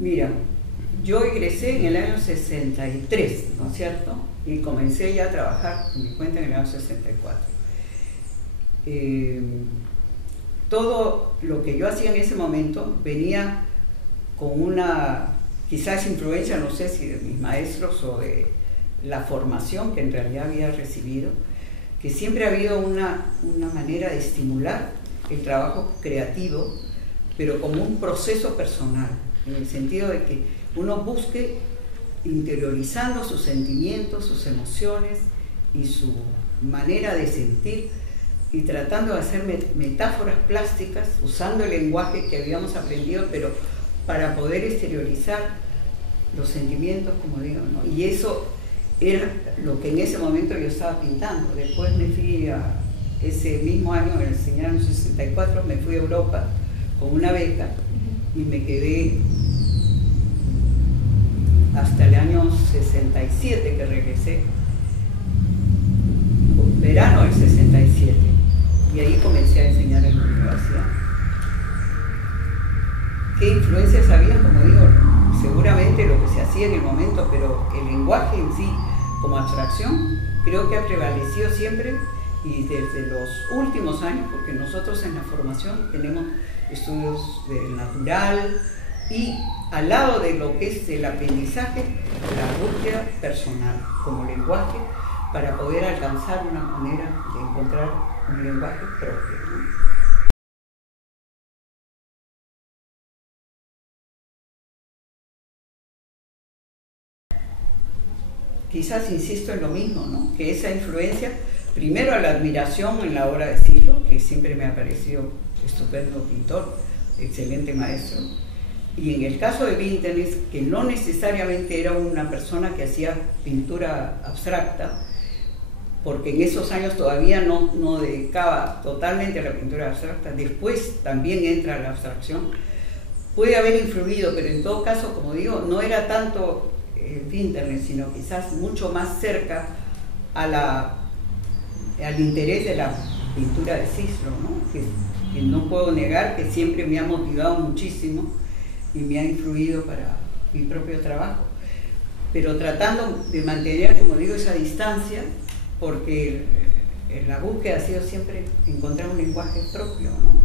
Mira, yo egresé en el año 63, ¿no es cierto? Y comencé ya a trabajar por mi cuenta en el año 64. Todo lo que yo hacía en ese momento venía con una, quizás influencia, no sé si de mis maestros o de la formación que en realidad había recibido, que siempre ha habido una manera de estimular el trabajo creativo, pero como un proceso personal, en el sentido de que uno busque interiorizando sus sentimientos, sus emociones y su manera de sentir, y tratando de hacer metáforas plásticas, usando el lenguaje que habíamos aprendido, pero para poder exteriorizar los sentimientos, como digo, ¿no? Y eso era lo que en ese momento yo estaba pintando. Después me fui ese mismo año, en el año 64, me fui a Europa con una beca y me quedé hasta el año 67 que regresé, verano del 67, y ahí comencé a enseñar en la universidad. ¿Qué influencias había? Como digo, seguramente lo que se hacía en el momento, pero el lenguaje en sí, como abstracción, creo que ha prevalecido siempre, y desde los últimos años, porque nosotros en la formación tenemos estudios del natural, y al lado de lo que es el aprendizaje, la búsqueda personal como lenguaje, para poder alcanzar una manera de encontrar un lenguaje propio, ¿no? Quizás insisto en lo mismo, ¿no? Que esa influencia, primero a la admiración en la obra de Cirlo, que siempre me ha parecido estupendo pintor, excelente maestro, y en el caso de Vinternes, que no necesariamente era una persona que hacía pintura abstracta, porque en esos años todavía no dedicaba totalmente a la pintura abstracta, después también entra la abstracción, puede haber influido, pero en todo caso, como digo, no era tanto Vinternes, sino quizás mucho más cerca al interés de la pintura de Cislo, ¿no? Que no puedo negar que siempre me ha motivado muchísimo y me ha influido para mi propio trabajo, pero tratando de mantener, como digo, esa distancia, porque la búsqueda ha sido siempre encontrar un lenguaje propio, ¿no?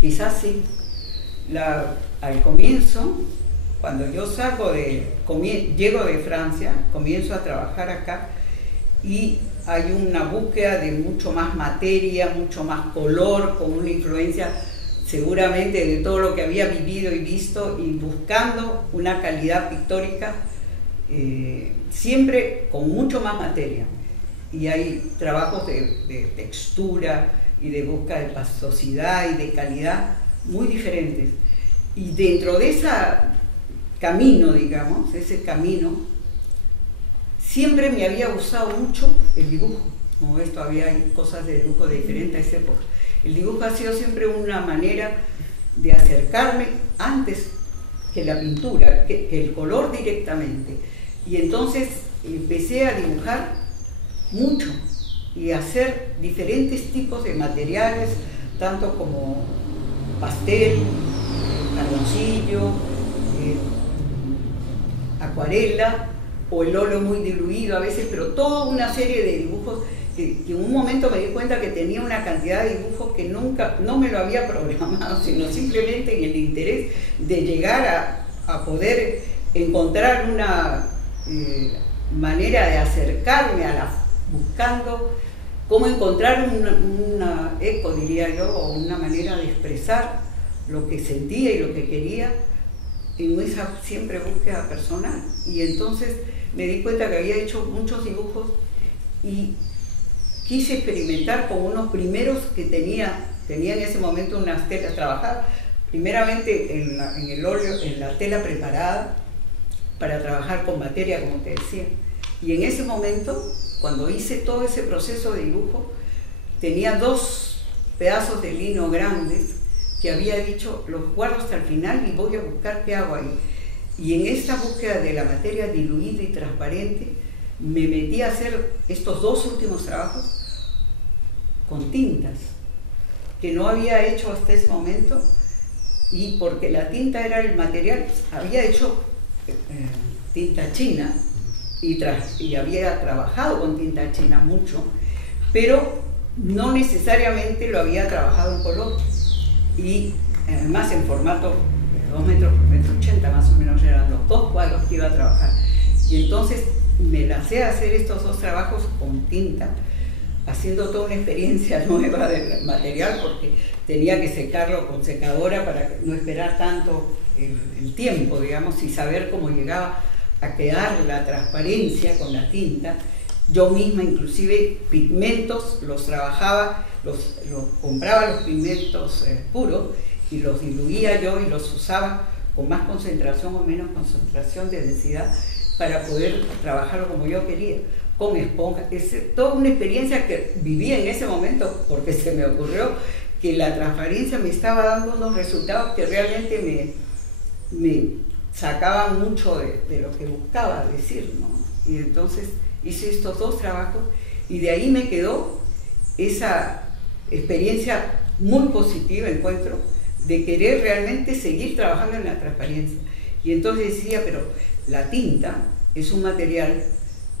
Quizás sí. Al comienzo, cuando yo llego de Francia, comienzo a trabajar acá y hay una búsqueda de mucho más materia, mucho más color, con una influencia seguramente de todo lo que había vivido y visto, y buscando una calidad pictórica siempre con mucho más materia. Y hay trabajos de textura y de búsqueda de pastosidad y de calidad muy diferentes. Y dentro de ese camino, digamos, siempre me había gustado mucho el dibujo. Como ves, todavía hay cosas de dibujo de diferentes épocas. El dibujo ha sido siempre una manera de acercarme antes que la pintura, que el color directamente. Y entonces empecé a dibujar mucho y a hacer diferentes tipos de materiales, tanto como pastel, carboncillo, acuarela o el óleo muy diluido a veces, pero toda una serie de dibujos que en un momento me di cuenta que tenía una cantidad de dibujos que nunca, no me lo había programado, sino simplemente en el interés de llegar a poder encontrar una manera de acercarme buscando cómo encontrar una eco, diría yo, o una manera de expresar lo que sentía y lo que quería en esa siempre búsqueda personal. Y entonces me di cuenta que había hecho muchos dibujos y quise experimentar con unos primeros que tenía en ese momento unas telas trabajadas, primeramente en el óleo, en la tela preparada para trabajar con materia, como te decía. Y en ese momento, cuando hice todo ese proceso de dibujo, tenía 2 pedazos de lino grandes que había dicho, los guardo hasta el final y voy a buscar qué hago ahí. Y en esta búsqueda de la materia diluida y transparente, me metí a hacer estos dos últimos trabajos con tintas, que no había hecho hasta ese momento, y porque la tinta era el material, había hecho tinta china y había trabajado con tinta china mucho, pero no necesariamente lo había trabajado en color, y además en formato de 2 metros por 1,80 m más o menos eran los 2 cuadros que iba a trabajar. Y entonces me lancé a hacer estos 2 trabajos con tinta, haciendo toda una experiencia nueva del material, porque tenía que secarlo con secadora para no esperar tanto el tiempo, digamos, y saber cómo llegaba a quedar la transparencia con la tinta. Yo misma inclusive pigmentos los trabajaba, compraba los pigmentos puros y los diluía yo y los usaba con más concentración o menos concentración de densidad para poder trabajarlo como yo quería, con esponja. Es toda una experiencia que viví en ese momento, porque se me ocurrió que la transparencia me estaba dando unos resultados que realmente me sacaban mucho de lo que buscaba decir, ¿no? Y entonces hice estos 2 trabajos y de ahí me quedó esa experiencia muy positiva, encuentro, de querer realmente seguir trabajando en la transparencia. Y entonces decía, pero la tinta es un material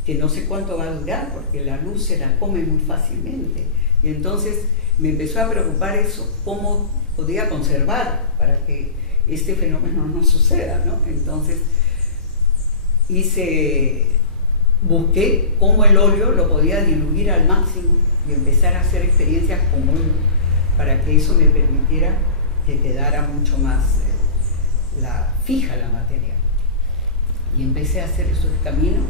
que no sé cuánto va a durar, porque la luz se la come muy fácilmente. Y entonces me empezó a preocupar eso, cómo podía conservar para que este fenómeno no suceda, ¿no? Entonces busqué cómo el óleo lo podía diluir al máximo y empezar a hacer experiencias con óleo para que eso me permitiera que quedara mucho más fija la materia. Y empecé a hacer esos caminos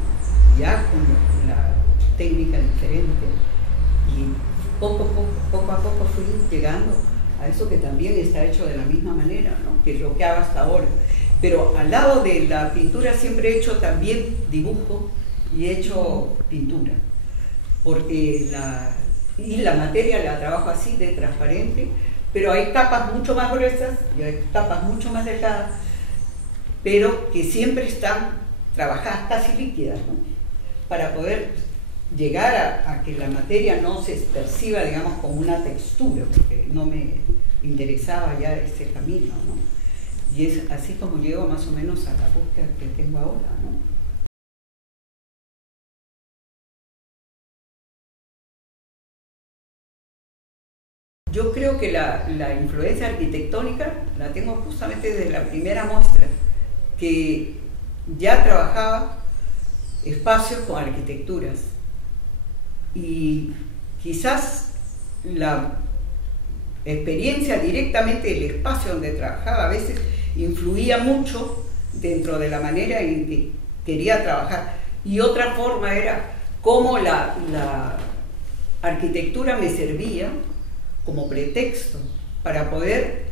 ya con la técnica diferente, y poco a poco fui llegando a eso que también está hecho de la misma manera, ¿no? Que es lo que hago hasta ahora. Pero al lado de la pintura siempre he hecho también dibujo y he hecho pintura, porque la materia la trabajo así, de transparente, pero hay capas mucho más gruesas y hay capas mucho más delgadas, pero que siempre están trabajadas casi líquidas, ¿no? Para poder llegar a que la materia no se perciba, digamos, como una textura, porque no me interesaba ya ese camino, ¿no? Y es así como llego más o menos a la búsqueda que tengo ahora, ¿no? Yo creo que la influencia arquitectónica la tengo justamente desde la primera muestra, que ya trabajaba espacios con arquitecturas, y quizás la experiencia directamente del espacio donde trabajaba a veces influía mucho dentro de la manera en que quería trabajar, y otra forma era cómo la arquitectura me servía como pretexto para poder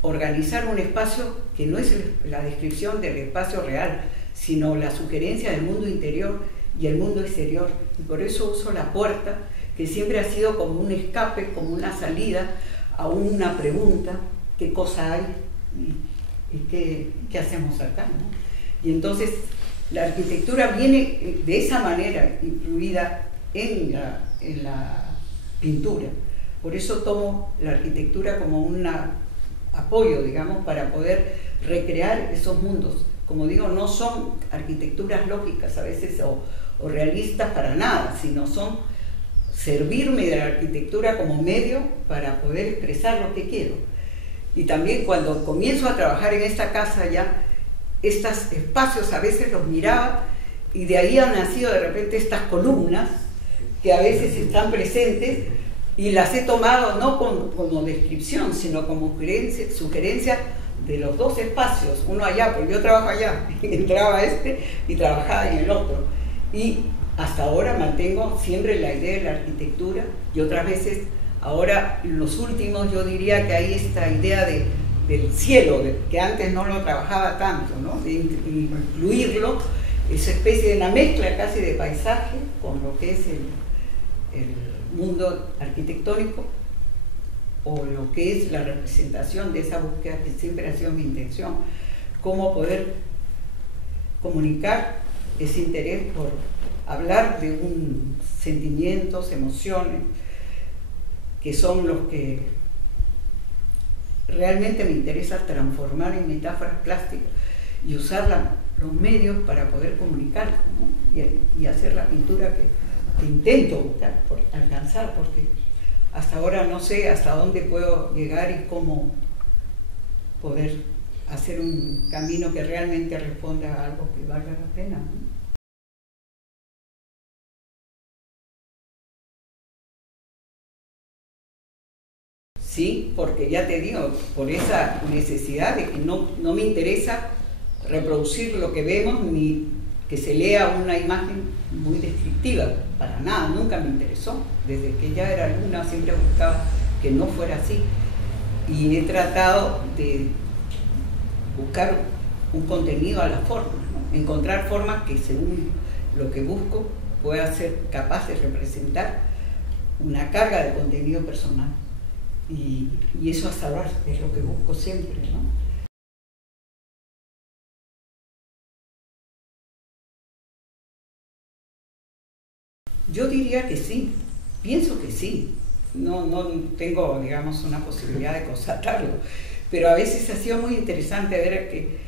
organizar un espacio que no es la descripción del espacio real, sino la sugerencia del mundo interior y el mundo exterior. Y por eso uso la puerta, que siempre ha sido como un escape, como una salida a una pregunta: ¿qué cosa hay? ¿Y qué hacemos acá, ¿no? Y entonces la arquitectura viene de esa manera, incluida en la pintura. Por eso tomo la arquitectura como un apoyo, digamos, para poder recrear esos mundos. Como digo, no son arquitecturas lógicas a veces o realistas para nada, sino son servirme de la arquitectura como medio para poder expresar lo que quiero. Y también cuando comienzo a trabajar en esta casa ya, estos espacios a veces los miraba, y de ahí han nacido de repente estas columnas que a veces están presentes, y las he tomado no como descripción, sino como sugerencia de los 2 espacios, uno allá, porque yo trabajo allá, entraba y trabajaba en el otro. Y hasta ahora mantengo siempre la idea de la arquitectura, y otras veces, ahora en los últimos, yo diría que hay esta idea del cielo, que antes no lo trabajaba tanto, ¿no? De incluirlo, esa especie de una mezcla casi de paisaje con lo que es el mundo arquitectónico, o lo que es la representación de esa búsqueda que siempre ha sido mi intención, cómo poder comunicar ese interés hablar de sentimientos, emociones, que son los que realmente me interesa transformar en metáforas plásticas y usar los medios para poder comunicar, ¿no? y hacer la pintura que intento buscar, alcanzar, porque hasta ahora no sé hasta dónde puedo llegar y cómo poder hacer un camino que realmente responda a algo que valga la pena, ¿no? Sí, porque ya te digo, por esa necesidad de que no me interesa reproducir lo que vemos ni que se lea una imagen muy descriptiva, para nada, nunca me interesó. Desde que ya era alumna siempre buscaba que no fuera así, y he tratado de buscar un contenido a las formas, ¿no? Encontrar formas que según lo que busco pueda ser capaz de representar una carga de contenido personal, y eso hasta ahora es lo que busco siempre, ¿no? Yo diría que sí, pienso que sí. No tengo, digamos, una posibilidad de constatarlo, pero a veces ha sido muy interesante ver que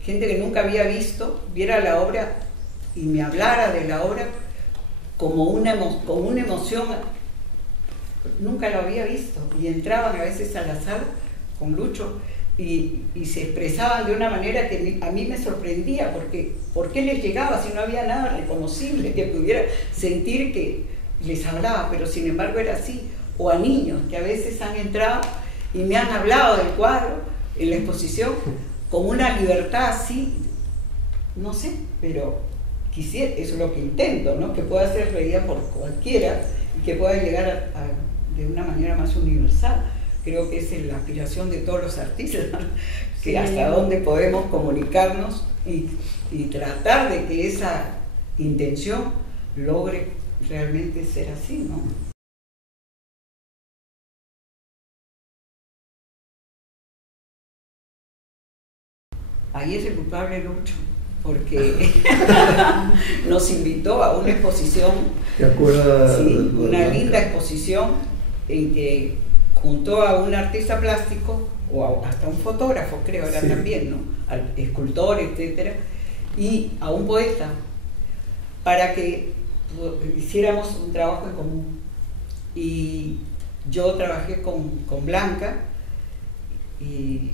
gente que nunca había visto viera la obra y me hablara de la obra como una emoción. Nunca lo había visto, y entraban a veces a la sala con Lucho y se expresaban de una manera que a mí me sorprendía, porque ¿por qué les llegaba si no había nada reconocible que pudiera sentir que les hablaba? Pero sin embargo era así. O a niños que a veces han entrado y me han hablado del cuadro en la exposición con una libertad así, no sé, pero quisiera, eso es lo que intento, ¿no? Que pueda ser leída por cualquiera y que pueda llegar de una manera más universal. Creo que esa es la aspiración de todos los artistas, ¿no? Que sí, hasta dónde podemos comunicarnos y tratar de que esa intención logre realmente ser así, ¿no? Ahí es el culpable Lucho, porque nos invitó a una exposición, ¿te acuerdas? Sí, una linda exposición en que juntó a un artista plástico, o hasta un fotógrafo, creo era, sí, también, ¿no? Al escultor, etcétera, y a un poeta, para que hiciéramos un trabajo en común. Y yo trabajé con Blanca, y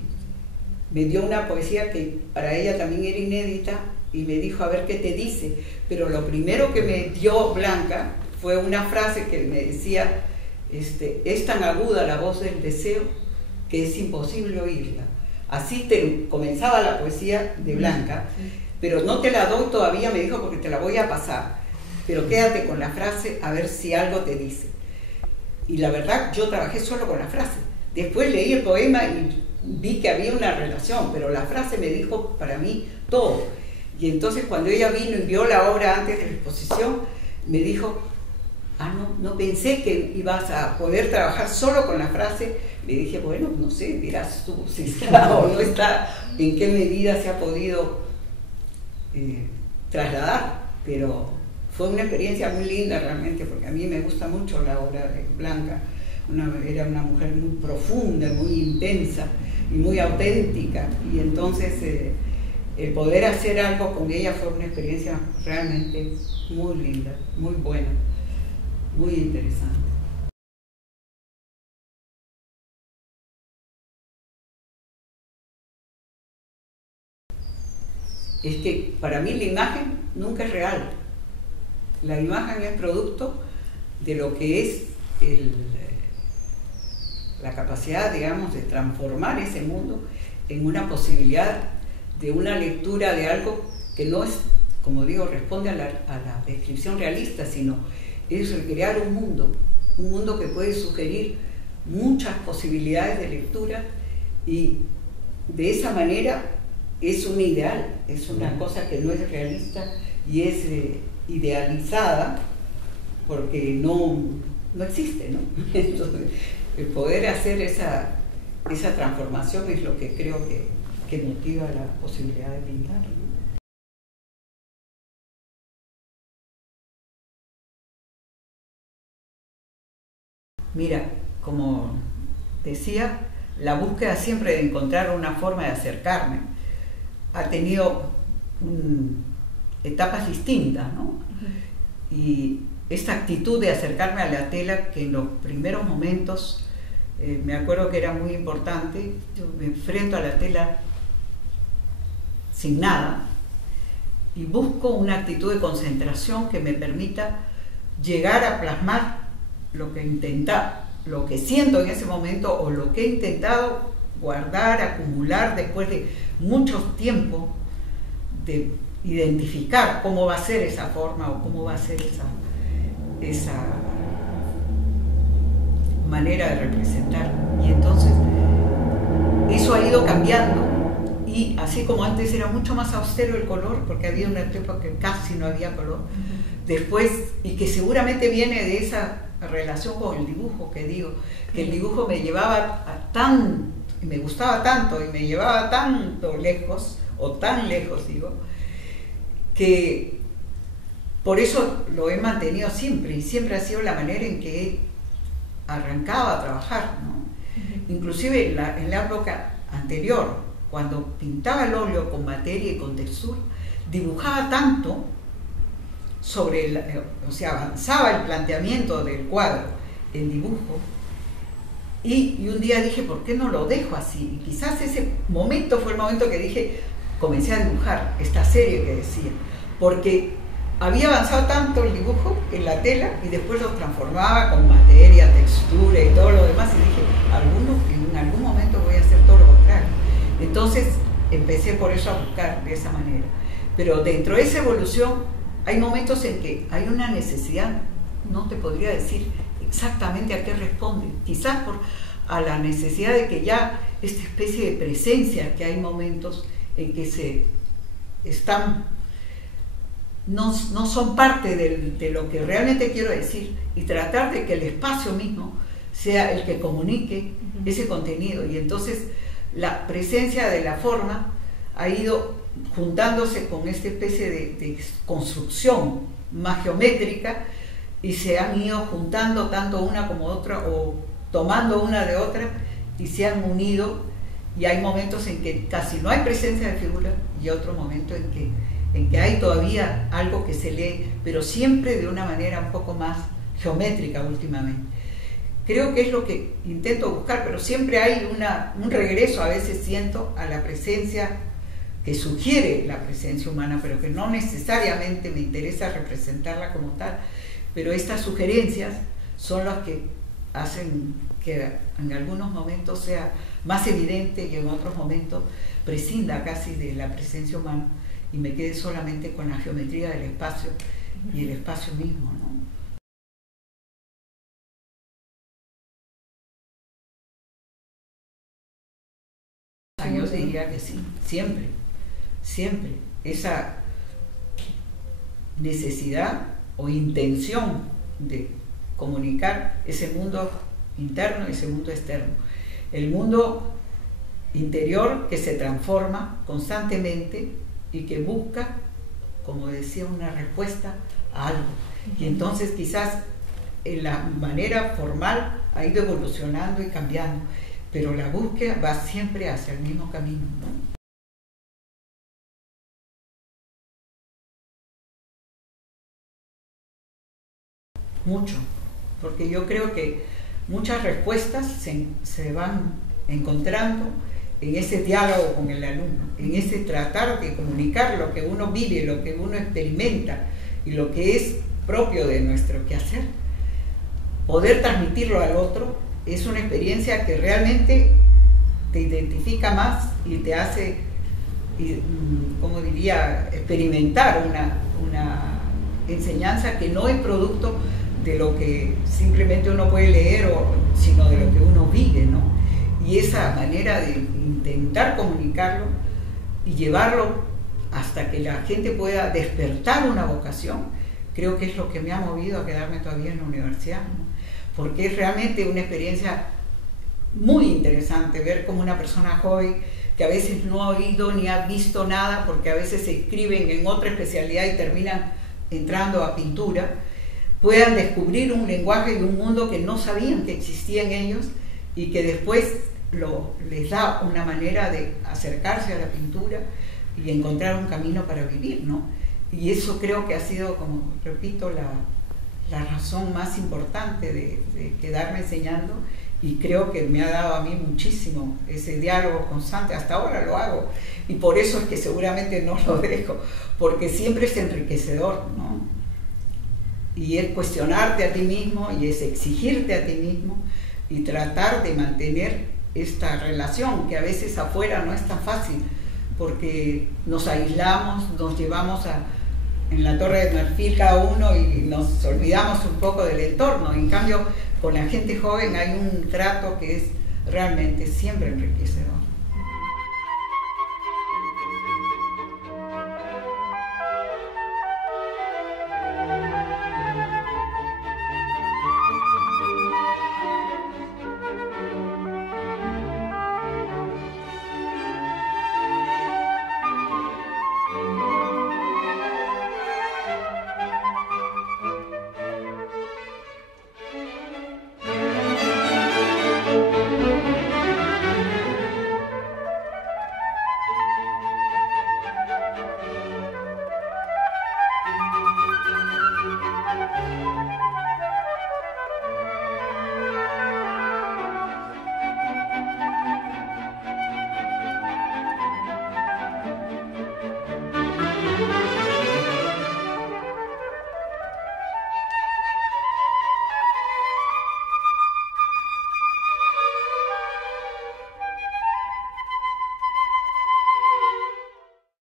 me dio una poesía que para ella también era inédita, y me dijo, a ver qué te dice. Pero lo primero que me dio Blanca fue una frase que me decía, es tan aguda la voz del deseo que es imposible oírla. Así comenzaba la poesía de Blanca, pero no te la doy todavía, me dijo, porque te la voy a pasar, pero quédate con la frase a ver si algo te dice. Y la verdad, yo trabajé solo con la frase. Después leí el poema y vi que había una relación, pero la frase me dijo para mí todo. Y entonces cuando ella vino y vio la obra antes de la exposición, me dijo, no pensé que ibas a poder trabajar solo con la frase. Le dije, bueno, no sé, dirás tú si está o no está, en qué medida se ha podido trasladar, pero fue una experiencia muy linda realmente, porque a mí me gusta mucho la obra de Blanca. Era una mujer muy profunda, muy intensa y muy auténtica, y entonces el poder hacer algo con ella fue una experiencia realmente muy linda, muy buena, muy interesante. Es que para mí la imagen nunca es real. La imagen es producto de lo que es la capacidad, digamos, de transformar ese mundo en una posibilidad de una lectura de algo que no es, como digo, responde a la descripción realista, sino es crear un mundo que puede sugerir muchas posibilidades de lectura, y de esa manera es un ideal, es una cosa que no es realista y es idealizada porque no existe, ¿no? Entonces, el poder hacer esa transformación es lo que creo que motiva la posibilidad de pintar, ¿no? Mira, como decía, la búsqueda siempre de encontrar una forma de acercarme ha tenido etapas distintas, ¿no? Y esta actitud de acercarme a la tela, que en los primeros momentos me acuerdo que era muy importante. Yo me enfrento a la tela sin nada y busco una actitud de concentración que me permita llegar a plasmar lo que siento en ese momento, o lo que he intentado guardar, acumular después de mucho tiempo de identificar cómo va a ser esa forma o cómo va a ser esa manera de representar. Y entonces eso ha ido cambiando, y así como antes era mucho más austero el color, porque había una etapa que casi no había color, después, y que seguramente viene de esa relación con el dibujo, que digo, que el dibujo me llevaba me gustaba tanto y me llevaba tanto lejos, o tan lejos digo, que por eso lo he mantenido siempre, y siempre ha sido la manera en que he arrancado a trabajar, ¿no? Inclusive en la época anterior, cuando pintaba el óleo con materia y con textura, dibujaba tanto o sea, avanzaba el planteamiento del cuadro, el dibujo, y un día dije, ¿por qué no lo dejo así? Y quizás ese momento fue el momento que dije, comencé a dibujar esta serie que decía, porque había avanzado tanto el dibujo en la tela, y después lo transformaba con materia, textura y todo lo demás, y dije, en algún momento voy a hacer todo lo contrario. Entonces empecé por eso a buscar de esa manera. Pero dentro de esa evolución hay momentos en que hay una necesidad, no te podría decir exactamente a qué responde, quizás a la necesidad de que ya esta especie de presencia, que hay momentos en que no son parte de lo que realmente quiero decir, y tratar de que el espacio mismo sea el que comunique ese contenido. Y entonces la presencia de la forma ha ido juntándose con esta especie de construcción más geométrica, y se han ido juntando tanto una como otra, o tomando una de otra, y se han unido, y hay momentos en que casi no hay presencia de figura, y otro momento en que hay todavía algo que se lee, pero siempre de una manera un poco más geométrica últimamente. Creo que es lo que intento buscar, pero siempre hay un regreso, a veces siento, a la presencia que sugiere la presencia humana, pero que no necesariamente me interesa representarla como tal. Pero estas sugerencias son las que hacen que en algunos momentos sea más evidente, y en otros momentos prescinda casi de la presencia humana y me quede solamente con la geometría del espacio y el espacio mismo, ¿no? Yo diría que sí, siempre, siempre. Esa necesidad o intención de comunicar ese mundo interno y ese mundo externo. El mundo interior que se transforma constantemente y que busca, como decía, una respuesta a algo. Y entonces quizás en la manera formal ha ido evolucionando y cambiando, pero la búsqueda va siempre hacia el mismo camino, ¿no? Mucho, porque yo creo que muchas respuestas se van encontrando en ese diálogo con el alumno, en ese tratar de comunicar lo que uno vive, lo que uno experimenta y lo que es propio de nuestro quehacer. Poder transmitirlo al otro es una experiencia que realmente te identifica más y te hace, como diría, experimentar una enseñanza que no es producto de lo que simplemente uno puede leer, sino de lo que uno vive, ¿no? Y esa manera de intentar comunicarlo y llevarlo hasta que la gente pueda despertar una vocación, creo que es lo que me ha movido a quedarme todavía en la universidad, ¿no? Porque es realmente una experiencia muy interesante ver cómo una persona joven, que a veces no ha oído ni ha visto nada, porque a veces se inscriben en otra especialidad y terminan entrando a pintura, puedan descubrir un lenguaje y un mundo que no sabían que existía en ellos y que después les da una manera de acercarse a la pintura y encontrar un camino para vivir, ¿no? Y eso creo que ha sido, como repito, la razón más importante de quedarme enseñando, y creo que me ha dado a mí muchísimo ese diálogo constante. Hasta ahora lo hago y por eso es que seguramente no lo dejo, porque siempre es enriquecedor, ¿no? Y es cuestionarte a ti mismo y es exigirte a ti mismo y tratar de mantener esta relación que a veces afuera no es tan fácil, porque nos aislamos, nos llevamos en la Torre de Marfil cada uno y nos olvidamos un poco del entorno. En cambio, con la gente joven hay un trato que es realmente siempre enriquecedor.